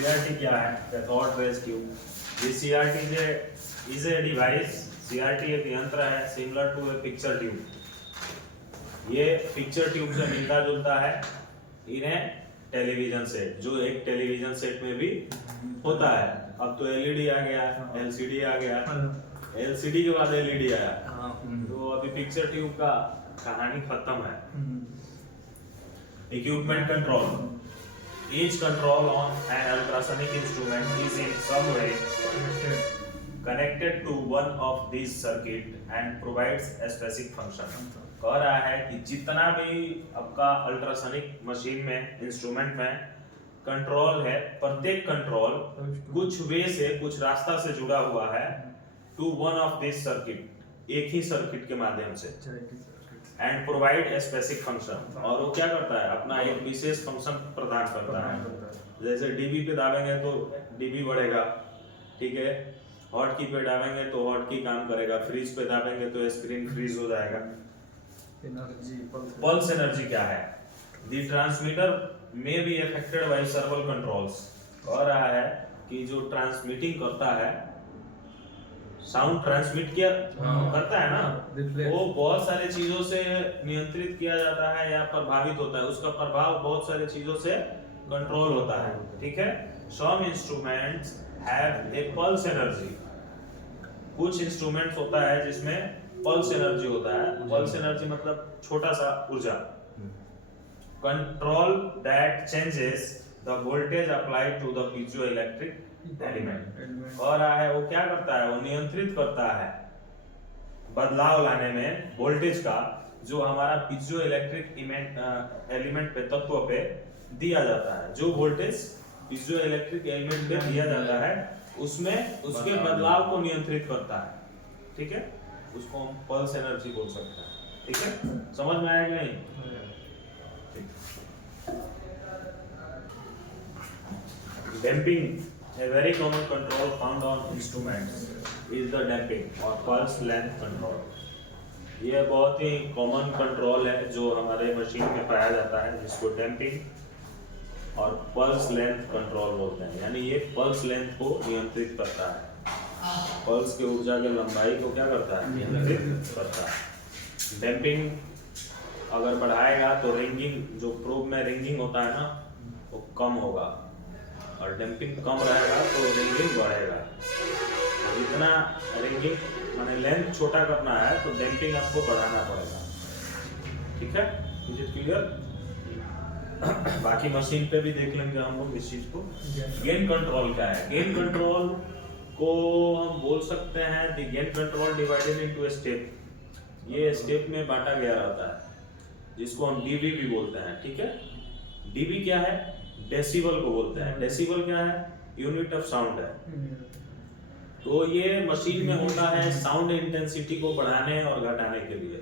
CRT क्या है? Cathode rays tube. ये CRT is a device, CRT एक यंत्र है similar to a picture tube। ये पिक्चर ट्यूब से मिलता जुलता है इन्हें टेलीविजन सेट, जो एक टेलीविजन सेट में भी होता है। अब तो LED आ गया, LCD आ गया, LCD के बाद LED आया, तो अभी पिक्चर ट्यूब का कहानी खत्म है। Equipment control. Each control on an ultrasonic instrument is in some way connected to one of these circuit and provides a specific function। कह रहा है कि जितना भी आपका अल्ट्रासोनिक मशीन में, इंस्ट्रूमेंट में कंट्रोल है, प्रत्येक कंट्रोल कुछ वे से, कुछ रास्ता से जुड़ा हुआ है to one of this circuit, एक ही सर्किट के माध्यम से, and provide a specific function. और वो क्या करता है? अपना एक विशेष फंक्शन प्रदान करता है। जैसे डीबी पे दाबेंगे तो डीबी बढ़ेगा, ठीक है। हॉट की पे दाबेंगे तो हॉट की काम करेगा, फ्रीज पे दाबेंगे तो स्क्रीन फ्रीज हो जाएगा। पल्स एनर्जी क्या है? द ट्रांसमीटर में बी अफेक्टेड बाय सर्वल कंट्रोल्स। कह रहा है कि जो ट्रांसमिटिंग करता है, साउंड ट्रांसमिट किया करता है ना, वो बहुत सारे चीजों से नियंत्रित किया जाता है या प्रभावित होता है, उसका प्रभाव बहुत सारे चीजों से कंट्रोल होता है, ठीक है। Some instruments have a pulse energy. कुछ इंस्ट्रूमेंट्स होता है जिसमें पल्स एनर्जी होता है। पल्स एनर्जी मतलब छोटा सा ऊर्जा। Control that changes the voltage applied to the piezoelectric element. और रहा है वो क्या करता है? वो नियंत्रित करता है बदलाव लाने में वोल्टेज का, जो हमारा पीजो इलेक्ट्रिक एलिमेंट पे, तत्व पे दिया जाता है। जो वोल्टेज पीजो इलेक्ट्रिक एलिमेंट पे दिया जाता है, उसमें उसके बदलाव को नियंत्रित करता है, ठीक है। उसको हम पल्स एनर्जी बोल सकते हैं, ठीक है। समझ में आया कि नहीं? Damping, a very common control found on instruments is the damping और pulse length control। ये बहुत ही कॉमन कंट्रोल है जो हमारे मशीन में पाया जाता है, जिसको डैम्पिंग और पल्स लेंथ कंट्रोल बोलते हैं। यानी ये पल्स लेंथ को नियंत्रित करता है, पल्स के ऊर्जा के लंबाई को क्या करता है? नियंत्रित करता है। डैम्पिंग अगर बढ़ाएगा तो रिंगिंग, जो प्रोब में रिंगिंग होता है ना, वो कम होगा, और डैम्पिंग कम रहेगा तो रिंगिंग बढ़ेगा। जितना रिंगिंग माने लेंथ छोटा करना है तो डैम्पिंग आपको बढ़ाना पड़ेगा, ठीक है। Is it clear? बाकी मशीन पे भी देख लेंगे हम लोग इस चीज को। गेन कंट्रोल क्या है? गेन कंट्रोल को हम बोल सकते हैं the gain control divided into step. ये स्टेप में बांटा गया रहता है, जिसको हम डीबी भी बोलते हैं, ठीक है। डीबी क्या है? डेसिबल को बोलते हैं। डेसिबल क्या है? यूनिट ऑफ साउंड है। तो ये मशीन में होता है साउंड इंटेंसिटी को बढ़ाने और घटाने के लिए,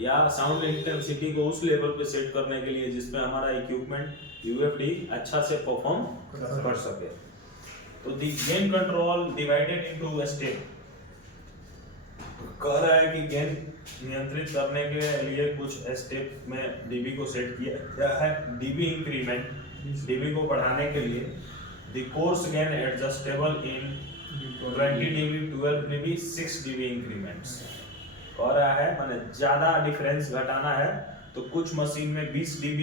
या साउंड इंटेंसिटी को उस लेवल पे सेट करने के लिए जिसपे हमारा इक्विपमेंट यूएफडी अच्छा से परफॉर्म कर सके। तो the gain control divided into step. कह रहा है कि गेन नियंत्रित करने के लिए कुछ स्टेप में डीबी को सेट किया गया है। डीबी इंक्रीमेंट, डीबी को बढ़ाने के लिए the course gain adjustable in 20 dB, 12 dB, 6 dB increments. कह रहा है माने ज्यादा डिफरेंस घटाना है तो कुछ मशीन में 20 dB,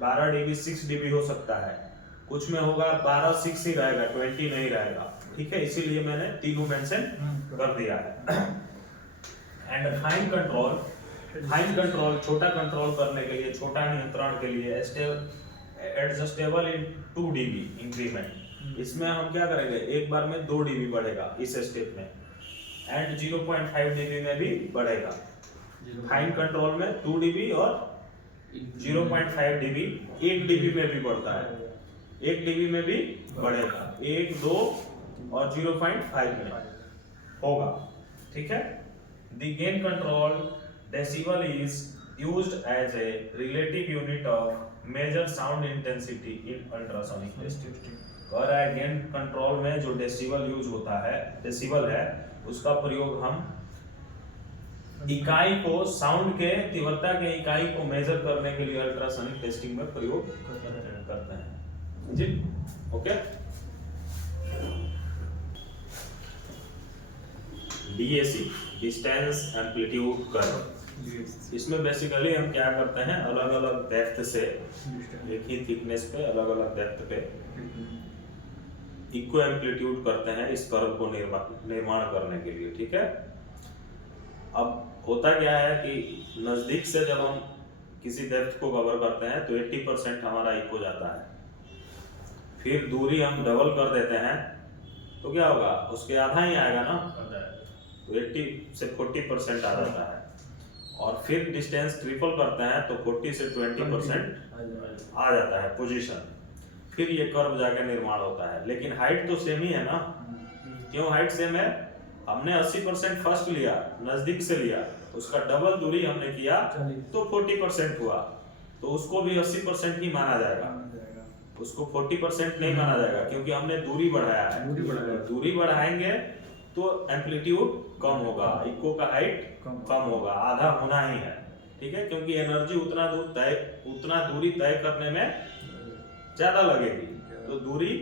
12 dB, 6 dB हो सकता है, कुछ में होगा 12, 6 ही रहेगा, 20 नहीं रहेगा, ठीक है। इसीलिए मैंने तीनों मेंशन कर दिया है। And fine control, fine control छोटा कंट्रोल करने के लिए, छोटा नियंत्रण के लिए एडजस्टेबल इन 2 dB इंक्रीमेंट। इसमें हम क्या करेंगे? एक बार में 2 dB बढ़ेगा इस स्टेप में, एंड 0.5 dB में भी बढ़ेगा। फाइन कंट्रोल में 2 dB और 0.5 dB, 1 dB में भी बढ़ता है, 1 dB में भी बढ़ेगा, 1, 2 और 0.5 में होगा, ठीक है। The gain control decibel is used as a relative unit of measure sound intensity in ultrasonic testing। कह रहा है गेन कंट्रोल में जो डेसिबल यूज होता है, डेसिबल है, उसका प्रयोग हम इकाई को, साउंड के तीव्रता के इकाई को मेजर करने के लिए अल्ट्रासोनिक टेस्टिंग में प्रयोग करते हैं जी। Okay. DAC, distance amplitude curve. इसमें बेसिकली हम क्या करते हैं, अलग अलग डेप्थ से एक ही थिकनेस पे अलग अलग डेप्थ पे इक्वल एम्पलीट्यूड करते हैं इस कर्व को निर्माण करने के लिए। ठीक है, अब होता क्या है कि नजदीक से जब हम किसी डेप्थ को कवर करते हैं तो 80% हमारा इक्वल जाता है, फिर दूरी हम डबल कर देते हैं तो क्या होगा, उसके आधा ही आएगा ना, तो 80 से 40% आ जाता है। और फिर डिस्टेंस ट्रिपल करते हैं तो 40 से 20% आ जाता है पोजीशन, फिर ये कर्व जाके निर्माण होता है। लेकिन हाइट तो सेम ही है ना, क्यों हाइट सेम है, हमने 80% फर्स्ट लिया, नजदीक से लिया, उसका डबल दूरी हमने किया तो 40% हुआ, तो उसको भी 80% ही माना जाएगा, उसको 40% नहीं माना जाएगा, क्योंकि हमने दूरी बढ़ाया है। दूरी बढ़ाएंगे तो एम्पलीट्यूड कम होगा, इक्को का हाइट कम होगा, आधा होना ही है। ठीक है, क्योंकि एनर्जी उतना दूरी तय करने में ज्यादा लगेगी, तो दूरी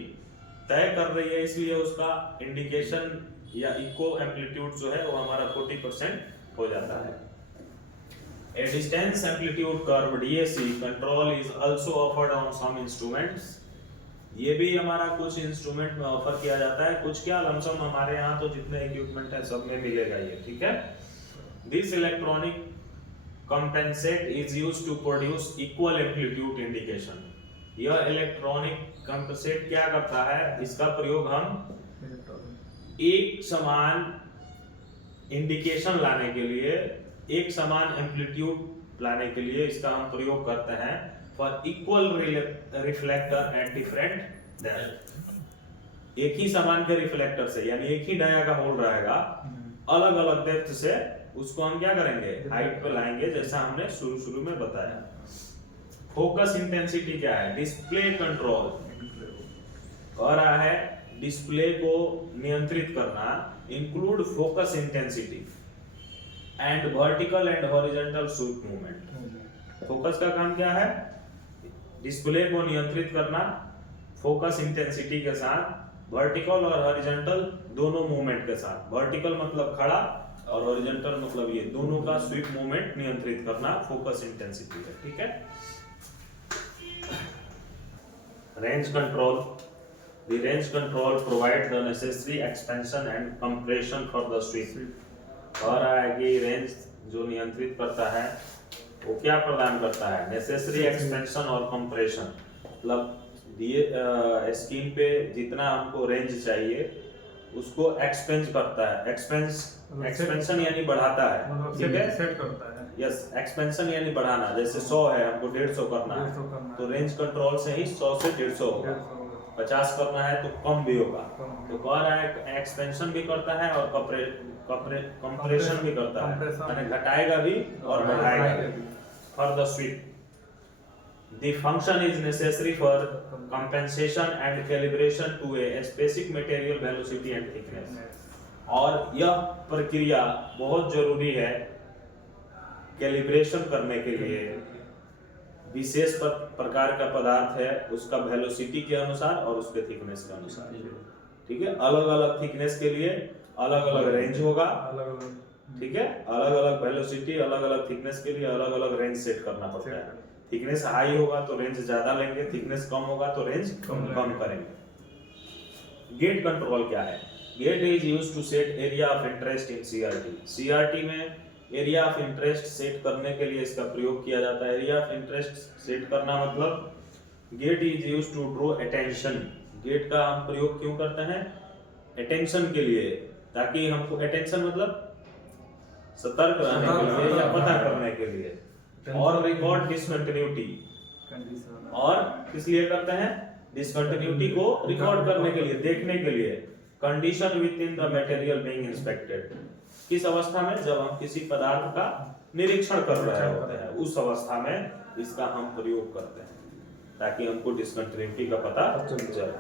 तय कर रही है, इसलिए उसका इंडिकेशन या इक्को एम्पलीट्यूड जो है वो हमारा 40% हो जाता है। A distance amplitude curve DAC control is also offered on some instruments। ये भी हमारा कुछ इंस्ट्रूमेंट में ऑफर किया जाता है, कुछ क्या लमसम हमारे यहाँ तो जितने इक्विपमेंट है सब में मिलेगा ये। ठीक है, this electronic compensate is used to produce equal amplitude indication. यह इलेक्ट्रॉनिक कंपेंसेट क्या करता है, इसका प्रयोग हम एक समान इंडिकेशन लाने के लिए, एक समान एम्पलीट्यूड लाने के लिए इसका हम प्रयोग करते हैं for equal reflector at different depth. एक ही समान के रिफ्लेक्टर से, यानी एक ही डाया का होल रहेगा, अलग अलग डेप्थ से उसको हम क्या करेंगे, हाइट पे लाएंगे, जैसा हमने शुरू में बताया। फोकस इंटेंसिटी क्या है, डिस्प्ले कंट्रोल कह रहा है, डिस्प्ले को नियंत्रित करना include focus intensity and vertical and horizontal sweep movement. Focus का काम क्या है, डिस्प्ले को नियंत्रित करना फोकस इंटेंसिटी के साथ, वर्टिकल और हॉरिजॉन्टल दोनों मूवमेंट के साथ। वर्टिकल मतलब खड़ा और हॉरिजॉन्टल मतलब ये दोनों का स्वीप मूवमेंट नियंत्रित करना फोकस इंटेंसिटी है। ठीक है, range control, the range control provide the necessary expansion and compression for the sweep। और है कि रेंज जो नियंत्रित करता है वो क्या प्रदान करता है, नेसेसरी एक्सपेंशन और कंप्रेशन, मतलब दिए स्कीन पे जितना हमको रेंज चाहिए उसको एक्सपेंस करता है, एक्सपेंशन यानी बढ़ाता है। ठीक है, सेट करता है। यस, एक्सपेंशन यानी बढ़ाना, जैसे 100 है हमको 150 करना है, तो रेंज कंट्रोल से ही 100 से 150 होगा, 50 करना है तो कम भी होगा। तो कह रहा है एक्सपेंशन भी करता है और कंप्रेशन भी करता है, यानी घटाएगा भी और बढ़ाएगा भी। For the SVEEP the function is necessary for compensation and calibration to a specific material velocity and thickness। और यह प्रक्रिया बहुत जरूरी है कैलिब्रेशन करने के लिए, विशेष प्रकार का पदार्थ है उसका वेलोसिटी के अनुसार और उसके थिकनेस के अनुसार। ठीक है, अलग अलग थिकनेस के लिए अलग अलग रेंज होगा, ठीक है, अलग अलग वेलोसिटी, अलग अलग थिकनेस के लिए अलग अलग रेंज सेट करना पड़ता है। थिकनेस हाई होगा तो रेंज ज्यादा लेंगे, थिकनेस कम होगा तो रेंज कम करेंगे। गेट कंट्रोल क्या है, gate is used to set area of interest in CRT. CRT में एरिया ऑफ इंटरेस्ट सेट करने के लिए इसका प्रयोग किया जाता है। एरिया ऑफ इंटरेस्ट सेट करना मतलब gate is used to draw attention. Gate का हम प्रयोग क्यों करते हैं, अटेंशन के लिए, ताकि हमको अटेंशन मतलब सतर्क रहने के लिए या पता करने के लिए, और रिकॉर्ड डिसकंटिन्यूटी, और किस लिए करते हैं, डिसकंटिन्यूटी को रिकॉर्ड करने के लिए, देखने के लिए। Condition with in the material being inspected, किस अवस्था में, जब हम किसी पदार्थ का निरीक्षण कर रहे होते हैं उस अवस्था में इसका हम प्रयोग करते हैं ताकि हमको डिसकंटिन्यूटी का पता चले।